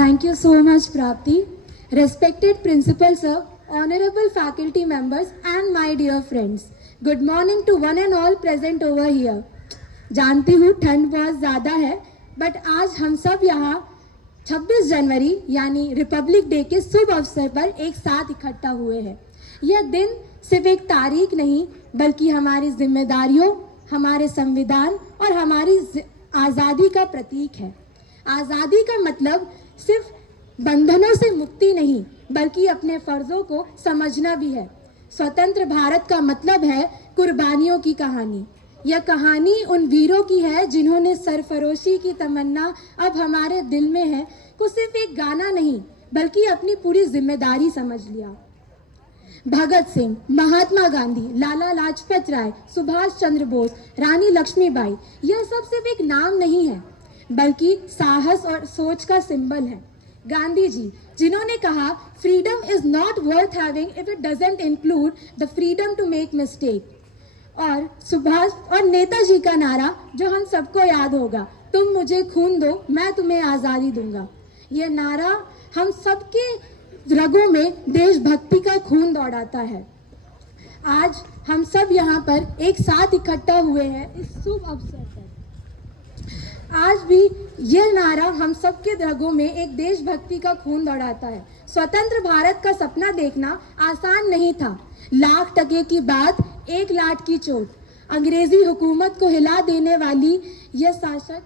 Thank you so much, Prapti. Respected Principal Sir, honorable faculty members and my dear friends. Good morning to one and all present over here. जानती हूँ ठंड बहुत ज़्यादा है, but आज हम सब यहाँ 26 जनवरी यानी रिपब्लिक डे के शुभ अवसर पर एक साथ इकट्ठा हुए हैं। यह दिन सिर्फ एक तारीख नहीं, बल्कि हमारी जिम्मेदारियों, हमारे संविधान और हमारी आज़ादी का प्रतीक है। आज़ादी का मतलब सिर्फ बंधनों से मुक्ति नहीं, बल्कि अपने फर्जों को समझना भी है। स्वतंत्र भारत का मतलब है कुर्बानियों की कहानी। यह कहानी उन वीरों की है जिन्होंने सरफरोशी की तमन्ना अब हमारे दिल में है को सिर्फ एक गाना नहीं, बल्कि अपनी पूरी जिम्मेदारी समझ लिया। भगत सिंह, महात्मा गांधी, लाला लाजपत राय, सुभाष चंद्र बोस, रानी लक्ष्मीबाई, यह सब सिर्फ एक नाम नहीं है, बल्कि साहस और सोच का सिंबल है। गांधी जी, जिन्होंने कहा freedom is not worth having if it doesn't include the freedom to make mistake. और सुभाष और नेताजी का नारा जो हम सबको याद होगा, तुम मुझे खून दो, मैं तुम्हें आज़ादी दूंगा। यह नारा हम सबके रगों में देशभक्ति का खून दौड़ाता है। आज हम सब यहाँ पर एक साथ इकट्ठा हुए हैं इस शुभ अवसर पर। आज भी यह नारा हम सबके रगों में एक देशभक्ति का खून दौड़ाता है। स्वतंत्र भारत का सपना देखना आसान नहीं था। लाख टके की बात, एक लाठ की चोट। अंग्रेजी हुकूमत को हिला देने वाली यह शासक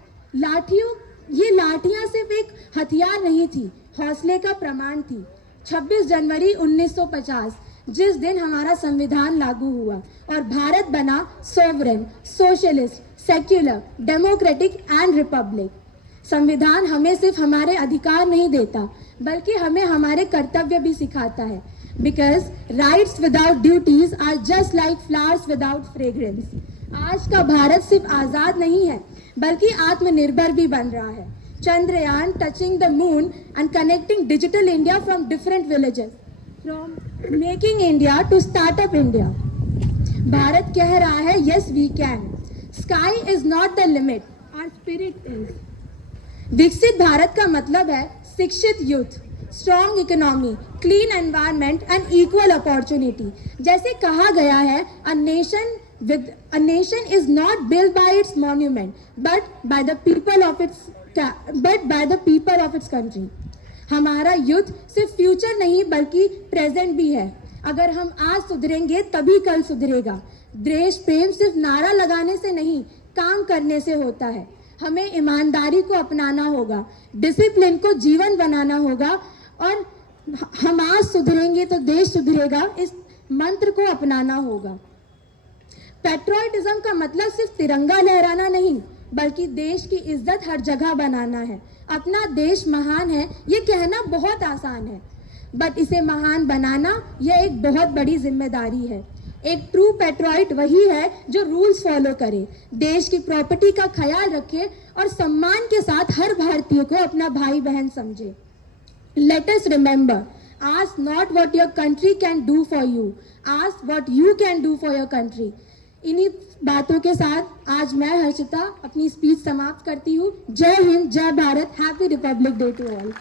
ये लाठियां सिर्फ एक हथियार नहीं थी, हौसले का प्रमाण थी। 26 जनवरी 1950 जिस दिन हमारा संविधान लागू हुआ और भारत बना sovereign, socialist, secular, democratic and Republic. संविधान हमें सिर्फ हमारे अधिकार नहीं देता, बल्कि हमें हमारे कर्तव्य भी सिखाता है। Because rights without duties are just like flowers without fragrance. आज का भारत सिर्फ आज़ाद नहीं है, बल्कि आत्मनिर्भर भी बन रहा है। Chandrayaan touching the moon and connecting digital India from different villages, from making India to startup India. Bharat कह रहा है yes we can, sky is not the limit, our spirit is. विकसित भारत का मतलब है शिक्षित youth, strong economy, clean environment and equal opportunity. जैसे कहा गया है, a nation is not built by its monument, but by the people of its country. हमारा यूथ सिर्फ फ्यूचर नहीं, बल्कि प्रेजेंट भी है। अगर हम आज सुधरेंगे तभी कल सुधरेगा। देश प्रेम सिर्फ नारा लगाने से नहीं, काम करने से होता है। हमें ईमानदारी को अपनाना होगा, डिसिप्लिन को जीवन बनाना होगा, और हम आज सुधरेंगे तो देश सुधरेगा, इस मंत्र को अपनाना होगा। पैट्रियटिज्म का मतलब सिर्फ तिरंगा लहराना नहीं, बल्कि देश की इज्जत हर जगह बनाना है। अपना देश महान है ये कहना बहुत आसान है, बट इसे महान बनाना यह एक बहुत बड़ी जिम्मेदारी है। एक ट्रू पैट्रियट वही है जो रूल्स फॉलो करे, देश की प्रॉपर्टी का ख्याल रखे और सम्मान के साथ हर भारतीय को अपना भाई बहन समझे। Let us remember, ask not what your country can do for you, ask what you can do for your country. इन्हीं बातों के साथ आज मैं हर्षिता अपनी स्पीच समाप्त करती हूँ। जय हिंद, जय Bharat, happy Republic Day to all.